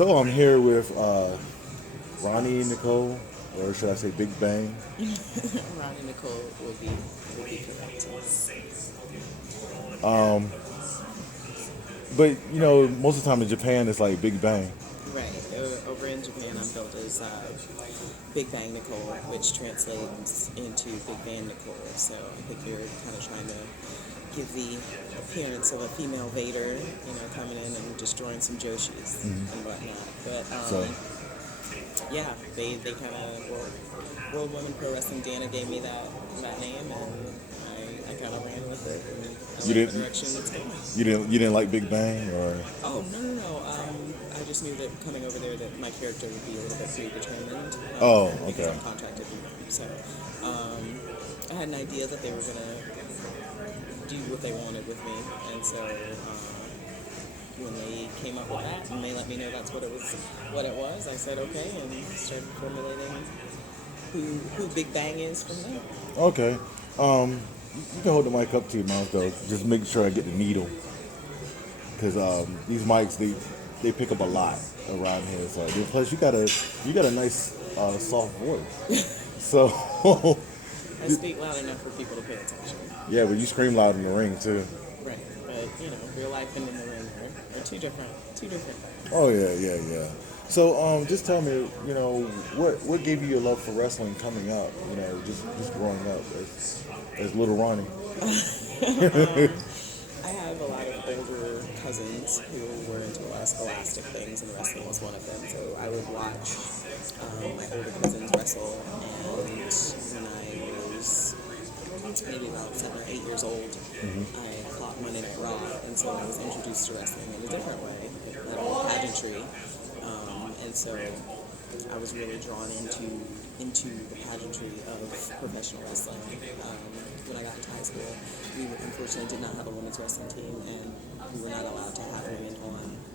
So I'm here with Roni Nicole, or should I say Big Bang? Roni Nicole will be correct. But you know, most of the time in Japan it's like Big Bang. Right. Over in Japan, I'm billed as Big Bang Nicole, which translates into Big Bang Nicole. So I think you're kind of trying to give the appearance of a female Vader, coming in and destroying some Joshis and whatnot. But So yeah, they kind of World Women Pro Wrestling. Dana gave me that name, and I kind of ran with it, and I you like the didn't direction it's going. you didn't like Big Bang, or Oh, no. I just knew that coming over there that my character would be a little bit predetermined. oh, Because okay. I'm contracted with them. So I had an idea that they were going to do what they wanted with me. And so when they came up with that and they let me know that's what it was, I said okay and started formulating who Big Bang is from there. Okay. You can hold the mic up to your mouth though. Just make sure I get the needle, because these mics they pick up a lot around here. So plus you got a nice soft voice. So I speak loud enough for people to pay attention. yeah, but you scream loud in the ring too. Right, but real life and in the ring are two different things. Oh yeah. So just tell me, what gave you your love for wrestling coming up? Just growing up as little Ronnie. I have a lot of older cousins who were into a lot of scholastic things, and wrestling was one of them. So I would watch my older cousins wrestle, and when I was maybe about 7 or 8 years old, I caught Monday Night Raw, and so I was introduced to wrestling in a different way, that whole pageantry, and so I was really drawn into the pageantry of professional wrestling. When I got into high school, we unfortunately did not have a women's wrestling team, and we were not allowed to have women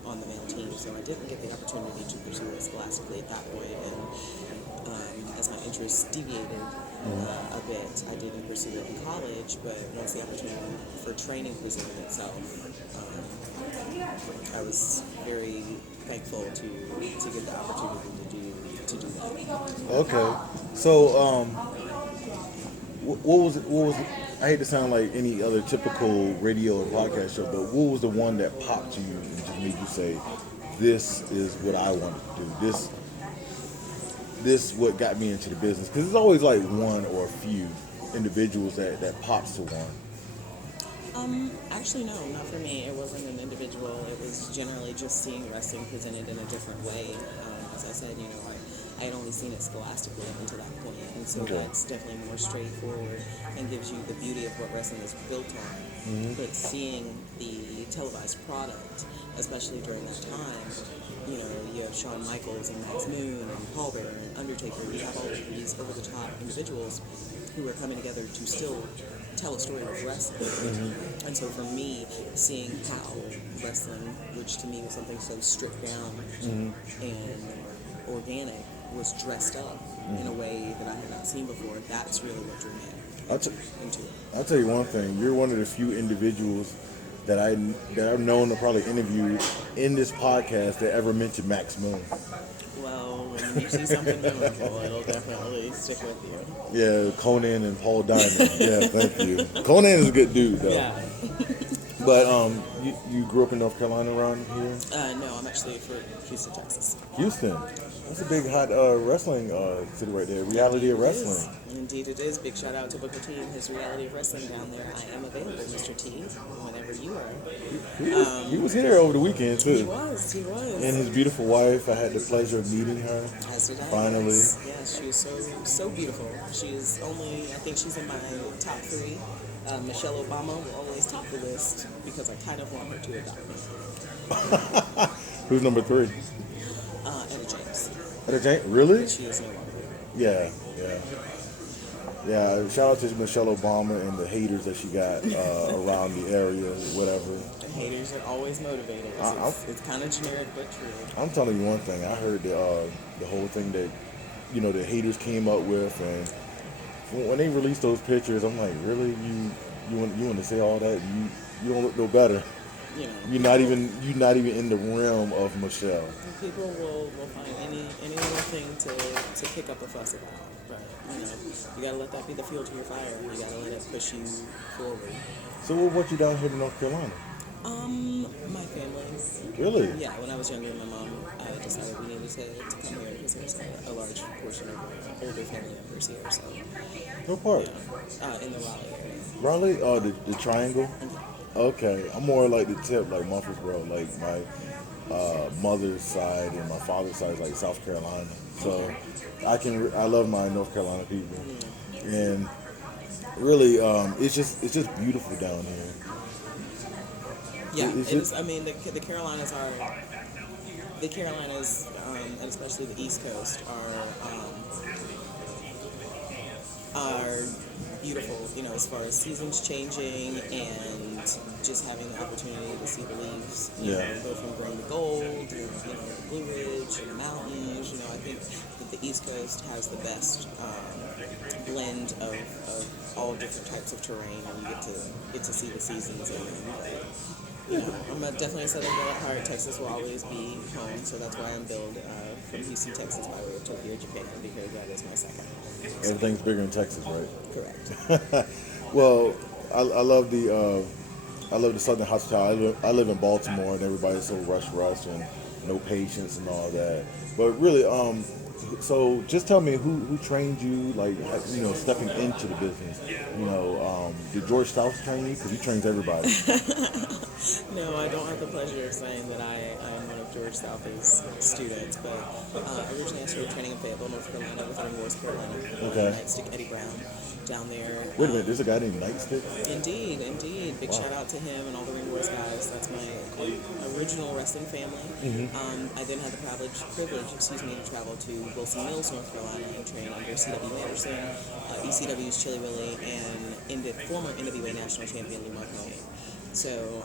on the male team, so I didn't get the opportunity to pursue it scholastically at that point, and as my interests deviated a bit, I didn't pursue it in college, but once the opportunity for training presented itself, I was very thankful to get the opportunity to do that. Okay. So what was I hate to sound like any other typical radio or podcast show, but what was the one that popped you and just made you say, this is what I wanted to do? This what got me into the business? Because there's always like one or a few individuals that pops to one. Actually, no, not for me. It wasn't an individual. It was generally just seeing wrestling presented in a different way. As I said, I had only seen it scholastically up until that point, and so that's definitely more straightforward and gives you the beauty of what wrestling is built on. But seeing the televised product, especially during that time, you have Shawn Michaels and Max Moon and Paul Bearer and Undertaker. You have all of these over-the-top individuals who are coming together to still tell a story of wrestling. And so for me, seeing how wrestling, which to me was something so stripped down and organic, was dressed up in a way that I had not seen before, that's really what drew me into it. I'll tell you one thing. You're one of the few individuals that I've known to probably interview in this podcast that ever mentioned Max Moon. Well, when you see something memorable, it'll definitely stick with you. Yeah, Conan and Paul Diamond. Yeah, thank you. Conan is a good dude, though. Yeah. But you grew up in North Carolina around here? No, I'm actually from Houston, Texas. Houston. That's a big hot wrestling city right there. Reality of wrestling. Indeed it is. Big shout out to Booker T and his Reality of Wrestling down there. I am available, Mr. T, whenever you are. He was here over the weekend too. He was. And his beautiful wife. I had the pleasure of meeting her. As did I. Finally. Yes, she is so beautiful. She is I think she's in my top 3. Michelle Obama will always top the list because I kind of want her to adopt me. Who's number 3? Etta James. Etta James? Really? She is no longer. Yeah. Shout out to Michelle Obama and the haters that she got around the area, whatever. The haters are always motivated. It's kind of generic but true. I'm telling you one thing. I heard the whole thing that the haters came up with, and when they released those pictures, I'm like, really, you want to say all that? You don't look no better. you know, you're not even in the realm of Michelle. people will find any little thing to kick up a fuss about. But you know, you gotta let that be the fuel to your fire. You gotta let it push you forward. So what brought you down here to North Carolina? My family. Really? Yeah, when I was younger, my mom decided we needed to come here because there's a large portion of older family members here. So, What part? in the Raleigh area. Raleigh? Oh, the Triangle. Okay, I'm more like the tip, like Murfreesboro, like my mother's side and my father's side is like South Carolina. So I love my North Carolina people, and really, it's just beautiful down here. Yeah, It's it is. just I mean, the Carolinas, and especially the East Coast, are beautiful. You know, as far as seasons changing and just having the opportunity to see the leaves. You Yeah. know, go from green to gold, and, you know, the Blue Ridge and the mountains. You know, I think that the East Coast has the best blend of all different types of terrain, and you get to see the seasons and. You know, I'm definitely a Southern girl at heart. Texas will always be home, so that's why I'm billed from Houston, Texas, by way of Tokyo, Japan, because that is my second. So, everything's bigger in Texas, right? correct. Well, I love the Southern hospitality. I live in Baltimore, and everybody's so rush, and no patience and all that. But really, so just tell me who trained you, like stepping into the business. Did George South train you? Because he trains everybody. No, I don't have the pleasure of saying that I'm one of George South's students, but originally I started training in Fayetteville, North Carolina, with Ring Wars Carolina. Okay. Nightstick Eddie Brown down there. Wait a minute, there's a guy named Nightstick? Indeed. Big Wow. shout out to him and all the Ring Wars guys. That's my original wrestling family. I then had the privilege, to travel to Wilson Mills, North Carolina, and train under C.W. Anderson, ECW's Chili Willy, and former NWA national champion Lee Martinelli. So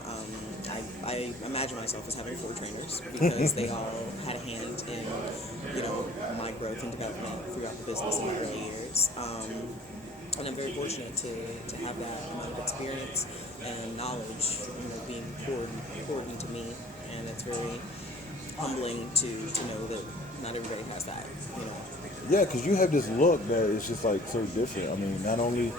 I imagine myself as having 4 trainers because they all had a hand in, my growth and development throughout the business in my early years. And I'm very fortunate to have that amount of experience and knowledge, being poured into me, and it's very humbling to know that not everybody has that, Yeah, because you have this look that is just like so different. I mean, not only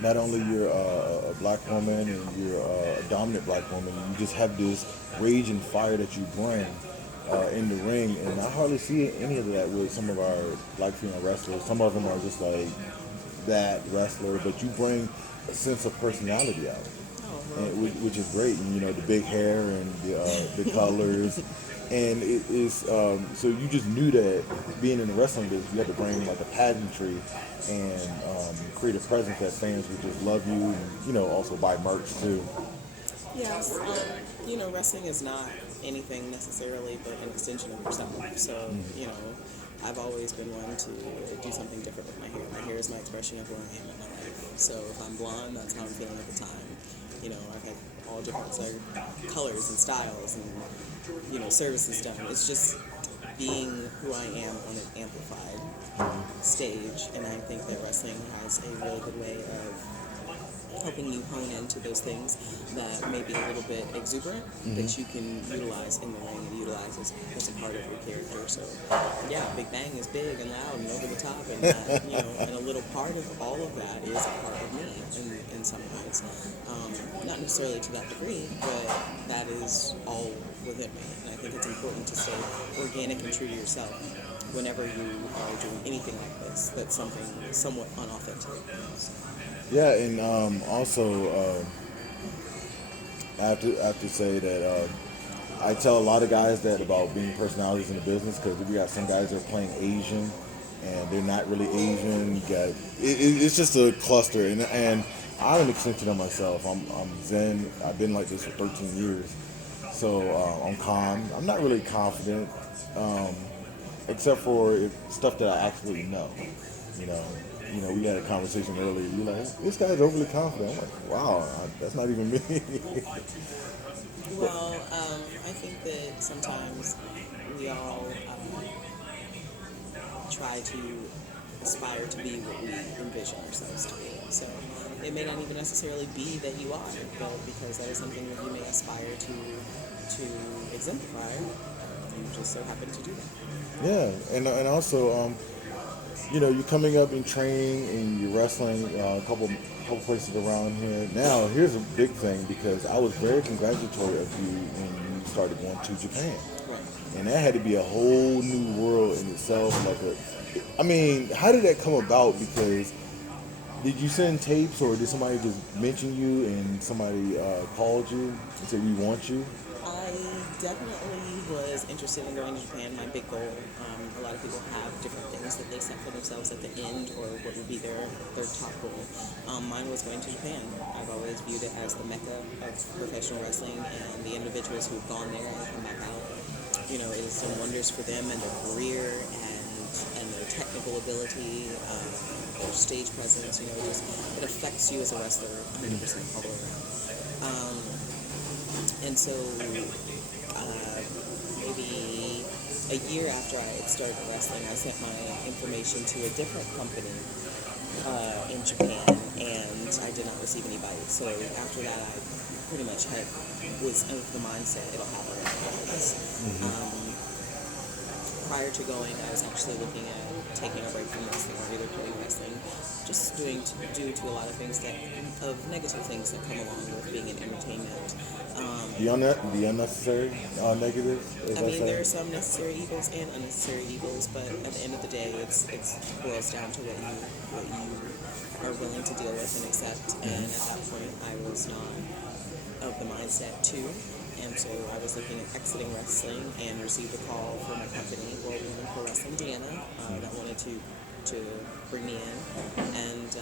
you're a black woman and you're a dominant black woman, you just have this rage and fire that you bring in the ring, and I hardly see any of that with some of our black female wrestlers. Some of them are just like that wrestler, but you bring a sense of personality out, which is great. And the big hair and the colors. And it is so you just knew that being in the wrestling business, you had to bring like a pageantry and create a presence that fans would just love you, and also buy merch too. Yes, wrestling is not anything necessarily but an extension of yourself. So, I've always been one to do something different with my hair. My hair is my expression of where I am in my life. So if I'm blonde, that's how I'm feeling at the time. I've had all different colors and styles and, services done. It's just being who I am on an amplified stage. And I think that wrestling has a really good way of helping you hone into those things that may be a little bit exuberant that you can utilize in the ring and utilize as a part of your character. So, yeah, Big Bang is big and loud and over the top, and that, and a little part of all of that is a part of me in some ways. Not necessarily to that degree, but that is all within me. And I think it's important to stay organic and true to yourself whenever you are doing anything like this. That's something somewhat unauthentic. Yeah, and also I have to say that I tell a lot of guys that about being personalities in the business, because we got some guys that are playing Asian and they're not really Asian. It's just a cluster, and I'm an extension of myself. I'm Zen. I've been like this for 13 years, so I'm calm. I'm not really confident, except for stuff that I actually know. We had a conversation earlier. You're like, this guy's overly confident. I'm like, wow, that's not even me. Well, I think that sometimes we all try to aspire to be what we envision ourselves to be. So it may not even necessarily be that you are, but because that is something that you may aspire to exemplify, you just so happen to do that. Yeah, and also, you're coming up in training and you're wrestling a couple places around here. Now, here's a big thing because I was very congratulatory of you when you started going to Japan, Right. and that had to be a whole new world in itself. I mean, how did that come about? Because did you send tapes or did somebody just mention you and somebody called you and said we want you? I definitely was interested in going to Japan. My big goal. A lot of people have different things that they set for themselves at the end, or what would be their top goal. Mine was going to Japan. I've always viewed it as the mecca of professional wrestling, and the individuals who've gone there and come back out, it has done wonders for them and their career and their technical ability, their stage presence. It affects you as a wrestler 100% all the way around. And so, maybe a year after I had started wrestling, I sent my information to a different company in Japan, and I did not receive any bites. So after that, I pretty much was of the mindset it'll happen regardless. Prior to going, I was actually looking at taking a break from wrestling or either quitting wrestling, just due to a lot of things of negative things that come along with being in entertainment. The unnecessary negative. I mean, there are some necessary evils and unnecessary evils, but at the end of the day, it boils down to what you are willing to deal with and accept. And at that point, I was not of the mindset too. And so I was looking at exiting wrestling and received a call from a company, World Women Pro Wrestling Indiana, that wanted to bring me in. And,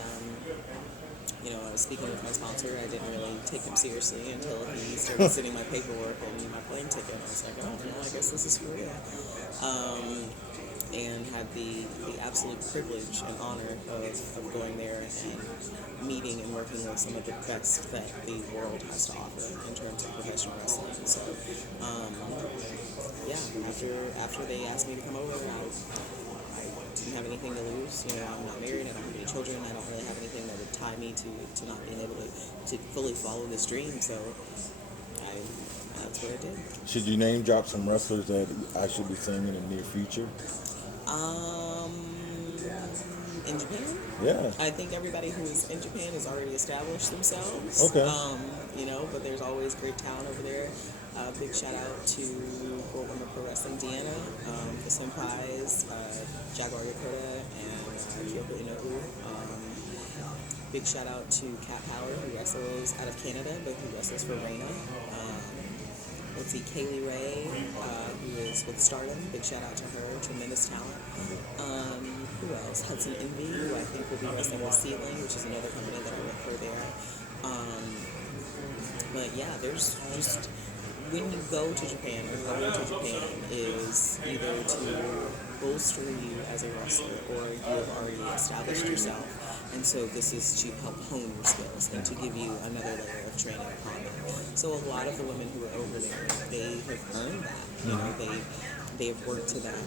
I was speaking with my sponsor. I didn't really take him seriously until he started sending my paperwork and my plane ticket. I was like, oh, I guess this is for real. And had the absolute privilege and honor of going there and meeting and working with some of the best that the world has to offer in terms of professional wrestling. So, after they asked me to come over, I didn't have anything to lose. I'm not married, I don't have any children, I don't really have anything that would tie me to not being able to fully follow this dream. So, that's what I did. Should you name drop some wrestlers that I should be seeing in the near future? In Japan? Yeah. I think everybody who's in Japan has already established themselves. Okay. But there's always great talent over there. Big shout out to World Women Pro Wrestling Indiana, the Senpais, Jaguar Yokota, and Kyoko Inoue. Big shout out to Kat Howard, who wrestles out of Canada, but who wrestles for Reina. Kaylee Ray, who is with Stardom. Big shout out to her, tremendous talent. Who else? Hudson Envy, who I think will be wrestling with Sealing, which is another company that I work for there. But yeah, there's just, when you go to Japan, or going to Japan is either to bolster you as a wrestler or you have already established yourself. And so this is to help hone your skills and to give you another layer of training upon it. So a lot of the women who are over there, they have earned that. They have worked to that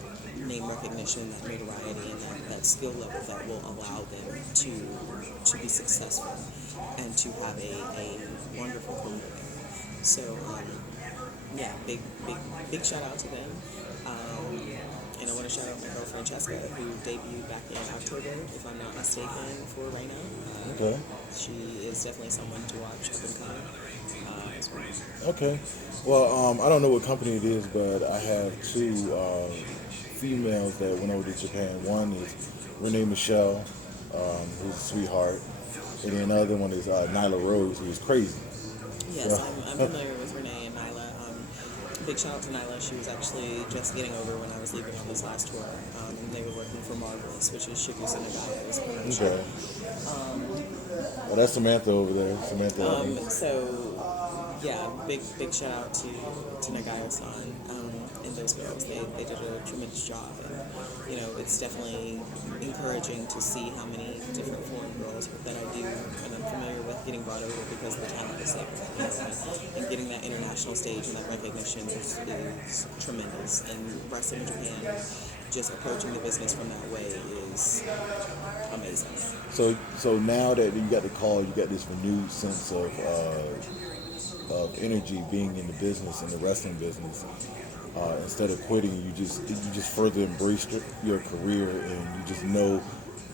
name recognition, that notoriety, and that skill level that will allow them to be successful and to have a wonderful career there. So big shout out to them. And I want to shout out my girl Francesca, who debuted back in October, if I'm not mistaken, for Reina. Okay. She is definitely someone to watch up and coming as well. Okay. Well, I don't know what company it is, but I have two females that went over to Japan. One is Roni Nicole, who's a sweetheart, and then another one is Nyla Rose, who's crazy. Yes, I'm familiar with Renee and Nyla. Big shout out to Nyla. She was actually just getting over when I was leaving on this last tour. And they were working for Marvelous, which is Shikusa Nagata's promotion. Okay. Well, that's Samantha over there. Samantha. Big shout out to Nagaya-san and those girls. They did a tremendous job. And, it's definitely encouraging to see how many different foreign girls that I do and I'm familiar with getting brought over because the talent is there. And getting that international stage and that recognition is tremendous. And wrestling in Japan just approaching the business from that way is amazing. So now that you got the call, you got this renewed sense of energy being in the business, in the wrestling business. Instead of quitting, you just further embrace your career, and you just know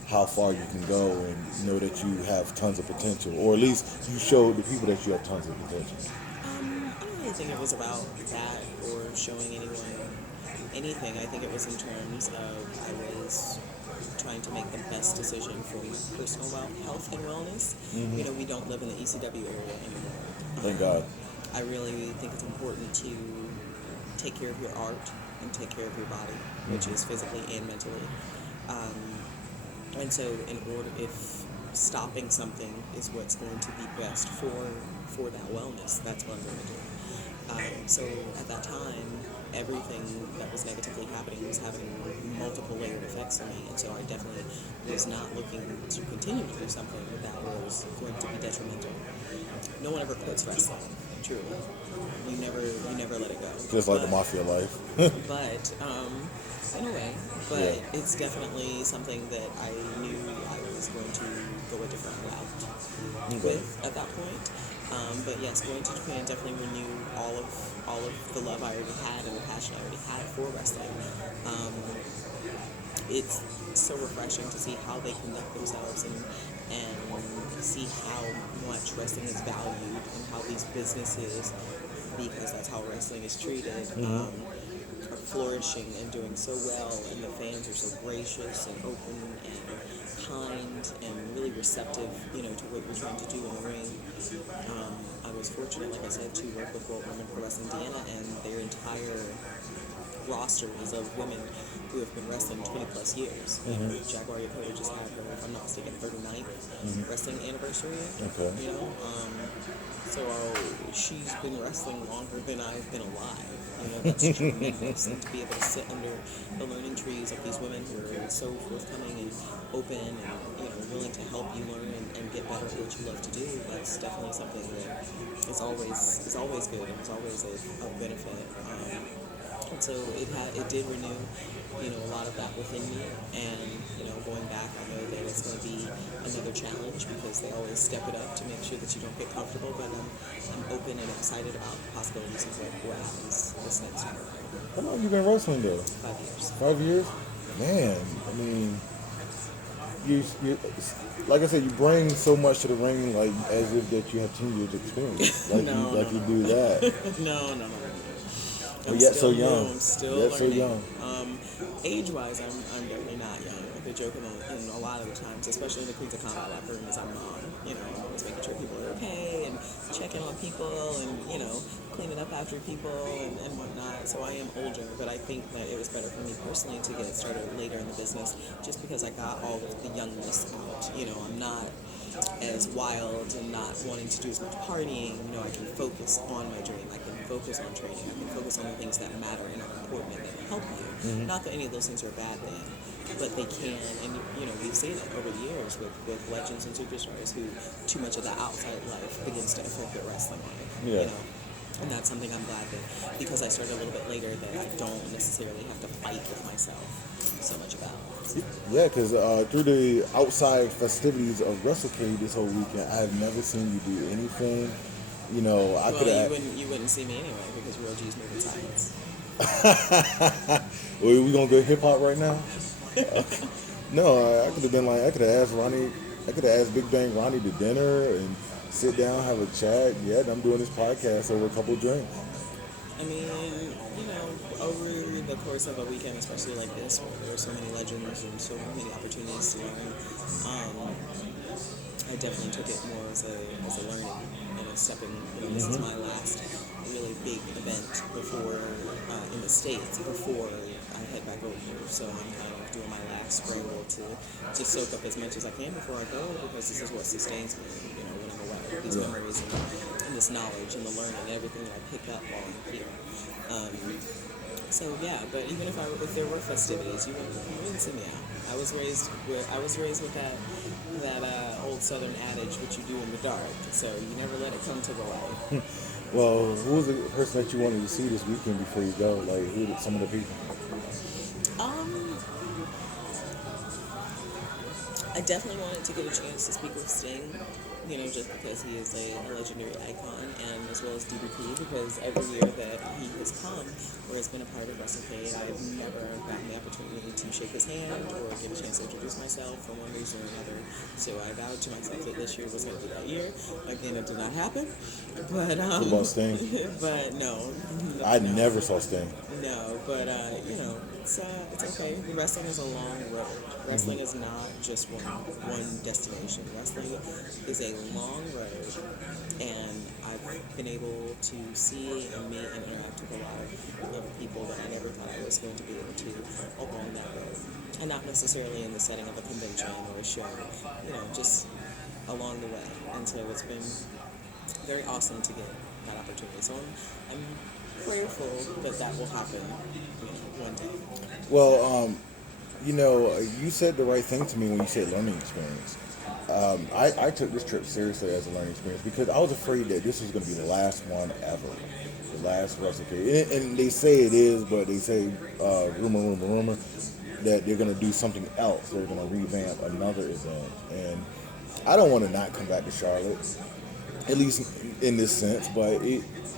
how far you can go, and know that you have tons of potential, or at least you show the people that you have tons of potential. I don't really think it was about that or showing anyone anything. I think it was in terms of I was trying to make the best decision for my personal health and wellness. You know, we don't live in the ECW area anymore. Thank God. I really think it's important to take care of your art and take care of your body, which is physically and mentally. And so, if stopping something is what's going to be best for that wellness, that's what I'm going to do. So at that time, everything that was negatively happening was having multiple layered effects on me, and so I definitely was not looking to continue to do something that was going to be detrimental. No one ever quits wrestling, truly. You never let it go. Just like the mafia life. But in a way, but it's definitely something that I knew I was going to go a different route with at that point. But yes, going to Japan definitely renewed all of the love I already had and the passion I already had for wrestling. It's so refreshing to see how they conduct themselves and see how much wrestling is valued and how these businesses, because that's how wrestling is treated, are flourishing and doing so well, and the fans are so gracious and open and kind and really receptive, to what you're trying to do in the ring. I was fortunate, like I said, to work with World Women Pro Wrestling Indiana, and their entire roster is of women who have been wrestling 20 plus years. Jaguar Yokota just had her, if I'm not mistaken, 39th wrestling anniversary. Okay. So she's been wrestling longer than I've been alive. That's tremendous. And to be able to sit under the learning trees of these women who are so forthcoming and open and willing to help you learn and get better at what you love to do, that's definitely something that is always good and it's always a benefit. And so it did renew, a lot of that within me. And, going back, I know that it's going to be another challenge because they always step it up to make sure that you don't get comfortable. But I'm open and excited about the possibilities of what happens this next year. How long have you been wrestling though? 5 years. 5 years? Man, I mean, you like I said, you bring so much to the ring, like as if that you have 10 years experience. Like you do that. No. But yet so young. I'm still yet learning. So young. Age-wise, I'm definitely not young. The joke in a lot of the times, especially in the Queens of Kannibal locker room, is I'm always making sure people are okay and checking on people and cleaning up after people and whatnot. So I am older, but I think that it was better for me personally to get started later in the business, just because I got all of the youngness out. I'm not as wild and not wanting to do as much partying. I can focus on my dream. I can focus on training. I can focus on the things that matter and are important and that help you. Not that any of those things are a bad thing, but they can. And we've seen it over the years with legends and superstars who too much of the outside life begins to affect their wrestling life. Yeah. And that's something I'm glad that, because I started a little bit later, that I don't necessarily have to fight with myself so much about. Yeah, because through the outside festivities of Wrestlecade this whole weekend, I have never seen you do anything. I could have. You wouldn't see me anyway because Real G's moving silence. Well, we gonna go hip hop right now? No, I could have asked Ronnie. I could have asked Big Bang Ronnie to dinner and sit down, have a chat. Yeah, I'm doing this podcast over a couple drinks. I mean, over the course of a weekend, especially like this, where there are so many legends and so many opportunities to learn, I definitely took it more as a learning and a stepping. This is my last really big event before in the States before I head back over here. So I'm kind of doing my last scramble to soak up as much as I can before I go, because this is what sustains me. When I'm away, these memories and this knowledge and the learning and everything that I pick up while I'm here. So yeah, but even if there were festivities, you wouldn't see me out. I was raised with that old Southern adage, "What you do in the dark." So you never let it come to the light. Well, who was the person that you wanted to see this weekend before you go? Like, who did some of the people? I definitely wanted to get a chance to speak with Sting, you know, just because he is a legendary icon, and as well as DDP, because every year that he has come or has been a part of Wrestlecade, I've never gotten the opportunity to shake his hand or get a chance to introduce myself for one reason or another. So I vowed to myself that this year was going to be that year. Again, it did not happen, but What about Sting? but no, I no. never saw Sting. No, but you know, it's okay. Wrestling is a long road. Wrestling is not just one destination. Wrestling is a long road, and I've been able to see and meet and interact with a lot of people that I never thought I was going to be able to along that road, and not necessarily in the setting of a convention or a show. You know, just along the way, and so it's been very awesome to get that opportunity. So I'm prayerful that that will happen, you know, one day. Well, you know, you said the right thing to me when you said learning experience. I took this trip seriously as a learning experience because I was afraid that this was going to be the last one ever, the last Wrestlecade. And they say it is, but they say rumor that they're going to do something else. They're going to revamp another event, and I don't want to not come back to Charlotte, at least in this sense. But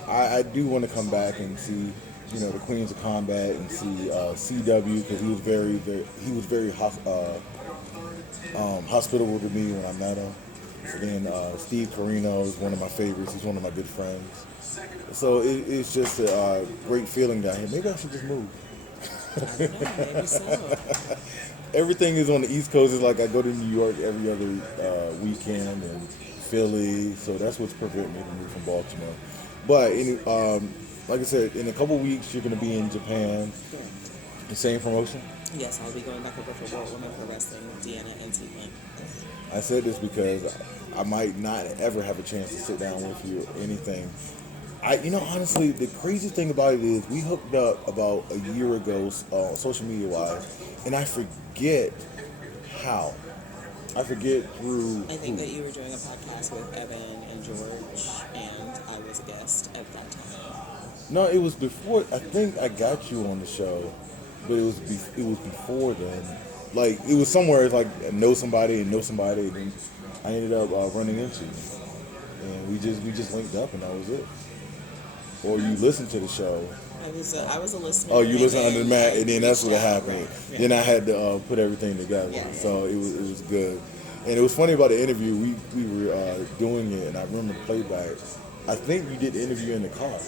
I do want to come back and see, you know, the Queens of Combat and see CW because he was very hospitable to me when I met him. And then Steve Corino is one of my favorites. He's one of my good friends. So it's just a great feeling down here. Maybe I should just move. Yeah, maybe so. Everything is on the East Coast. It's like I go to New York every other weekend and Philly. So that's what's preventing me to move from Baltimore. But like I said, in a couple weeks, you're going to be in Japan. The same promotion? Yes, I'll be going back over for World Women Pro Wrestling with Deanna and T-Link. I said this because I might not ever have a chance to sit down with you or anything. Honestly, the crazy thing about it is we hooked up about a year ago, social media wise, and I forget how. I forget through. I think that you were doing a podcast with Evan and George, and I was a guest at that time. No, it was before. I think I got you on the show, but it was before then. Like it was somewhere. It's like I know somebody, and then I ended up running into you, and we just linked up, and that was it. Or you listened to the show. I was a listener. Oh, you listened under the mat, and then that's what happened. Right. Then I had to put everything together. Yeah. So it was good. And it was funny about the interview. We were doing it, and I remember playback. I think you did the interview in the car,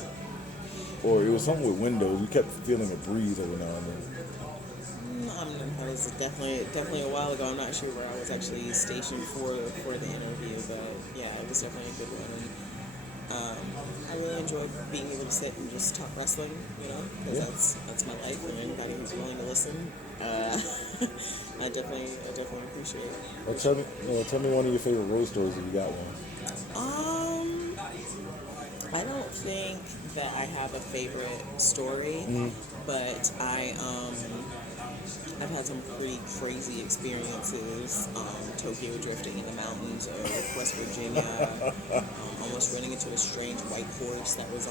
or it was something with windows. We kept feeling a breeze every now and then. That was definitely a while ago. I'm not sure where I was actually stationed for the interview, but yeah, it was definitely a good one. And I really enjoyed being able to sit and just talk wrestling, you know, because that's my life. And anybody who's willing to listen, I definitely appreciate it. Well, tell me one of your favorite road stories if you got one. I don't think that I have a favorite story, but I've had some pretty crazy experiences. Tokyo drifting in the mountains of West Virginia, almost running into a strange white horse that was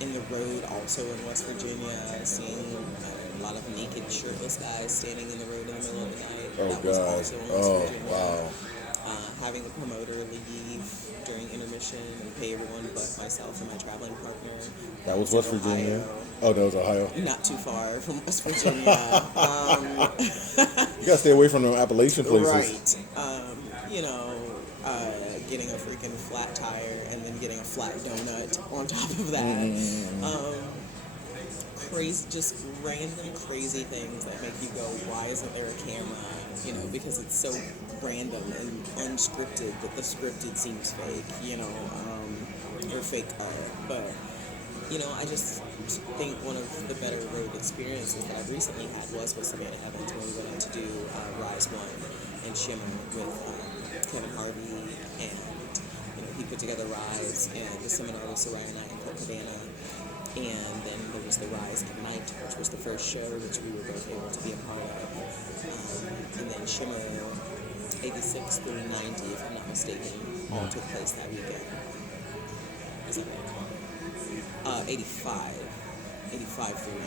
in the road also in West Virginia, seeing a lot of naked shirtless guys standing in the road in the middle of the night. Oh, that God. was also in West Virginia. Wow. Having the promoter leave during intermission and pay everyone but myself and my traveling partner. That was West Virginia? Oh, that was Ohio. Not too far from West Virginia. You gotta stay away from them Appalachian places. Right. Getting a freaking flat tire and then getting a flat donut on top of that. Crazy, just random crazy things that make you go, why isn't there a camera? You know, because it's so random and unscripted that the scripted seems fake, or fake art. But, I just think one of the better road experiences that I recently had was with Savannah Evans when we went out to do Rise 1 and Shimmer with Kevin Harvey, and, he put together Rise and the seminar with Soraya Knight and Colt Cabana. And then there was the Rise Ignite, which was the first show, which we were both able to be a part of. And then Shimmer 86 through 90, if I'm not mistaken, all took place that weekend. Is that right? 85. 85 through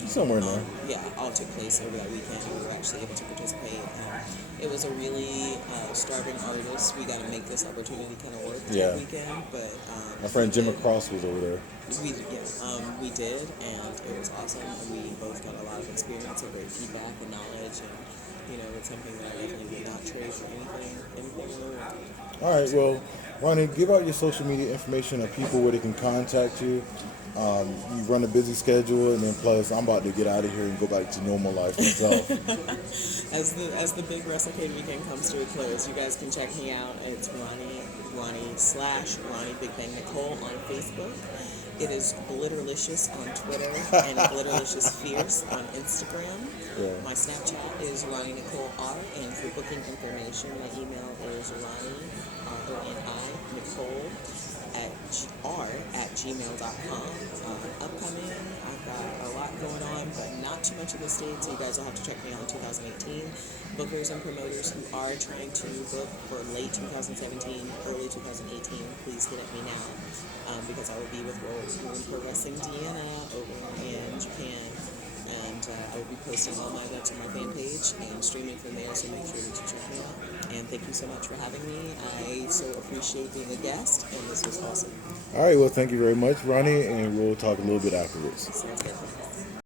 90. Somewhere in there. Yeah, all took place over that weekend. We were actually able to participate. It was a really starving artist. We got to make this opportunity kind of work Yeah. that weekend, but My friend Jim Cross was over there. we did, and it was awesome. And we both got a lot of experience and great feedback and knowledge, and it's something that I definitely would not trade for anything in the world. All right, well, Ronnie, give out your social media information of people where they can contact you. You run a busy schedule, and then plus, I'm about to get out of here and go back to normal life myself. As the big Wrestlecade weekend comes to a close, you guys can check me out. It's Ronnie Big Bang Nicole on Facebook. It is Glitterlicious on Twitter and Glitterlicious Fierce on Instagram. Yeah. My Snapchat is RoniNicoleR, and for booking information, my email is Nicole at gmail.com. Upcoming, I've got a lot going on, but not too much in the States, so you guys will have to check me out in 2018. Bookers and promoters who are trying to book for late 2017, early 2018, please hit at me now, because I will be with World Pro Wrestling Deanna over in Japan. And I will be posting all my events on my fan page and streaming from there, so make sure that you check me out. And thank you so much for having me. I so appreciate being a guest, and this was awesome. All right, well, thank you very much, Ronnie, and we'll talk a little bit afterwards. Sounds good.